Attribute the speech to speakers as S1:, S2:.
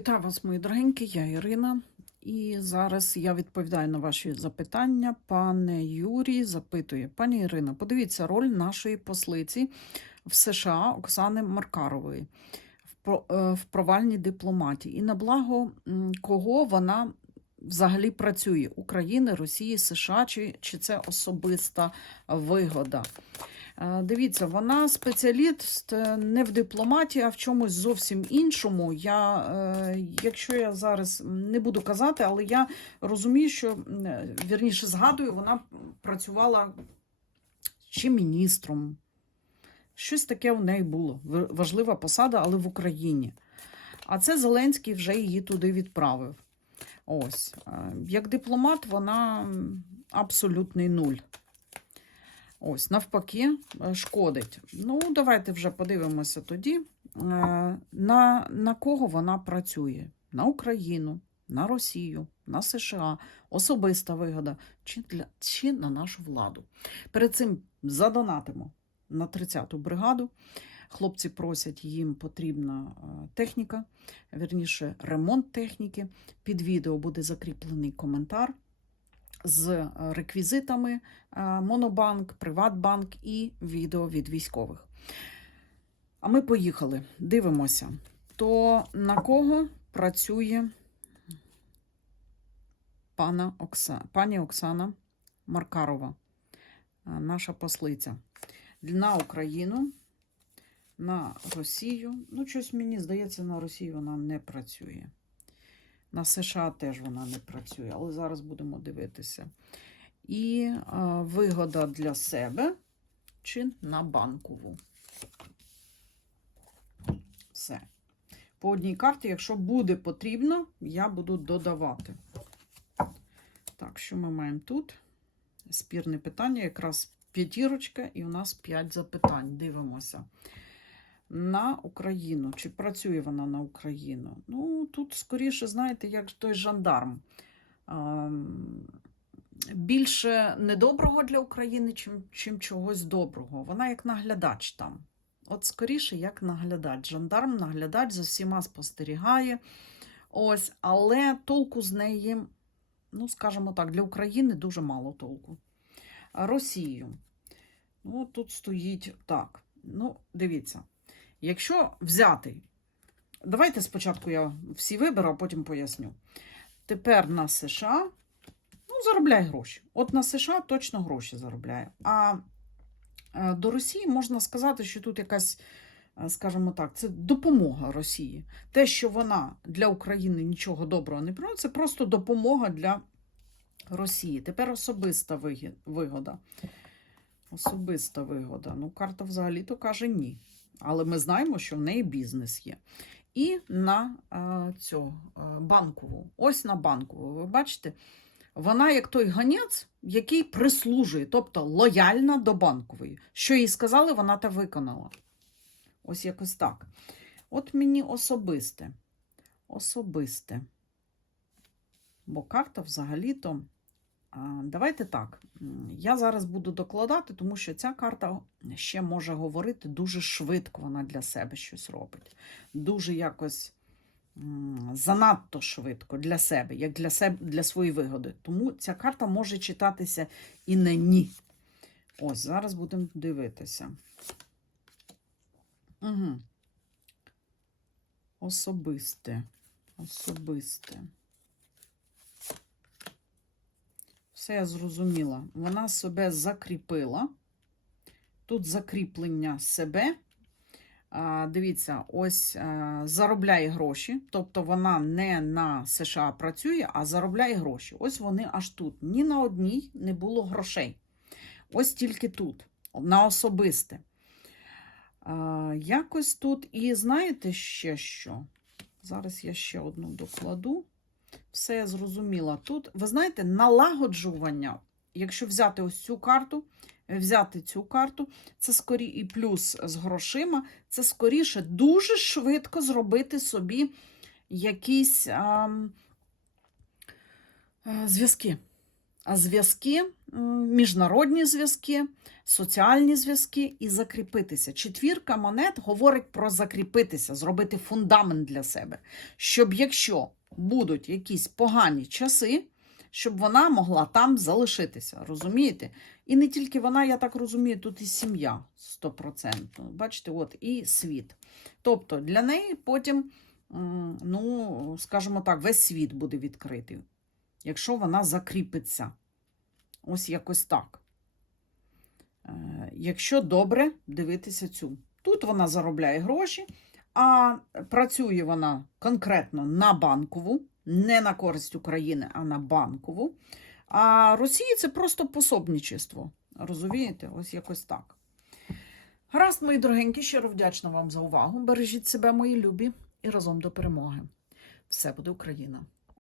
S1: Вітаю вас, мої дорогенькі, я Ірина. І зараз я відповідаю на ваші запитання. Пане Юрій запитує: пані Ірино, подивіться роль нашої послиці в США Оксани Маркарової в е, провальній дипломатії. І на благо кого вона взагалі працює: України, Росії, США, чи, чи це особиста вигода? Е, Дивіться, вона спеціаліст е, не в дипломатії, а в чомусь зовсім іншому. Я, е, якщо я зараз не буду казати, але я розумію, що вірніше згадую, вона працювала чи міністром. Щось таке у неї було. Важлива посада, але в Україні. А це Зеленський вже її туди відправив. Ось. Як дипломат, вона абсолютний нуль. Ось, навпаки, е, шкодить. Ну, давайте вже подивимося тоді, е, на, на кого вона працює: на Україну, на Росію, на США, особиста вигода чи, для, чи на нашу владу. Перед цим задонатимо на 30-ту бригаду. Хлопці просять, їм потрібна е, техніка, вірніше, ремонт техніки. Під відео буде закріплений коментар з е, реквізитами е, Монобанк, Приватбанк і відео від військових. А ми поїхали. Дивимося. То на кого працює пана Окса... пані Оксана Маркарова, е, наша послиця. На Україну, на Росію. Ну, щось мені здається, на Росію вона не працює. На США теж вона не працює, але зараз будемо дивитися. І е, вигода для себе чи на банкову. Все. По одній карті, якщо буде потрібно, я буду додавати. Так, що ми маємо тут? Спірне питання, якраз п'ятірочка, і у нас п'ять запитань. Дивимося. На Україну. Чи працює вона на Україну? Ну, тут скоріше, знаєте, як той жандарм. Більше недоброго для України, чим, чим чогось доброго. Вона як наглядач там. От скоріше, як наглядач. Жандарм, наглядач за всіма спостерігає. Ось, але толку з неї, ну, скажімо так, для України дуже мало толку. Росію. Ну, тут стоїть так. Ну, дивіться. Якщо взяти, давайте спочатку я всі виберу, а потім поясню. Тепер на США, ну, заробляє гроші. От на США точно гроші заробляє. А е, до Росії можна сказати, що тут якась, е, скажімо так, це допомога Росії. Те, що вона для України нічого доброго не приносить, це просто допомога для Росії. Тепер особиста вигода. Особиста вигода. Ну, карта взагалі-то каже ні. Але ми знаємо, що в неї бізнес є. І на цю банкову. Ось на банкову. Ви бачите, вона як той ганець, який прислужує, тобто лояльна до банкової. Що їй сказали, вона те виконала. Ось якось так. От мені особисте. Особисте. Бо карта взагалі-то. А, Давайте так. Я зараз буду докладати, тому що ця карта ще може говорити дуже швидко. Вона для себе щось робить. Дуже якось занадто швидко для себе, як для себе для своєї вигоди. Тому ця карта може читатися і на ні. Ось, зараз будемо дивитися. Угу. Особисте. Особисте. Все я зрозуміла. Вона себе закріпила. Тут закріплення себе. А, Дивіться, ось а, заробляє гроші. Тобто вона не на США працює, а заробляє гроші. Ось вони аж тут. Ні на одній не було грошей. Ось тільки тут, на особисте. А, Якось тут, і знаєте ще що? Зараз я ще одну докладу. Все я зрозуміла. Тут, ви знаєте, налагоджування, якщо взяти ось цю карту, взяти цю карту, це скорі і плюс з грошима, це скоріше дуже швидко зробити собі якісь а, а, зв'язки. а зв'язки, міжнародні зв'язки, соціальні зв'язки і закріпитися. Четвірка монет говорить про закріпитися, зробити фундамент для себе, щоб якщо будуть якісь погані часи, щоб вона могла там залишитися. Розумієте? І не тільки вона, я так розумію, тут і сім'я стопроцентно. Бачите, от і світ. Тобто для неї потім, ну, скажімо так, весь світ буде відкритий, якщо вона закріпиться. Ось якось так. Е, Якщо добре дивитися цю. Тут вона заробляє гроші, а працює вона конкретно на банкову, не на користь України, а на банкову. А Росії це просто пособничество. Розумієте? Ось якось так. Гаразд, мої дорогенькі, щиро вдячна вам за увагу. Бережіть себе, мої любі, і разом до перемоги. Все буде Україна!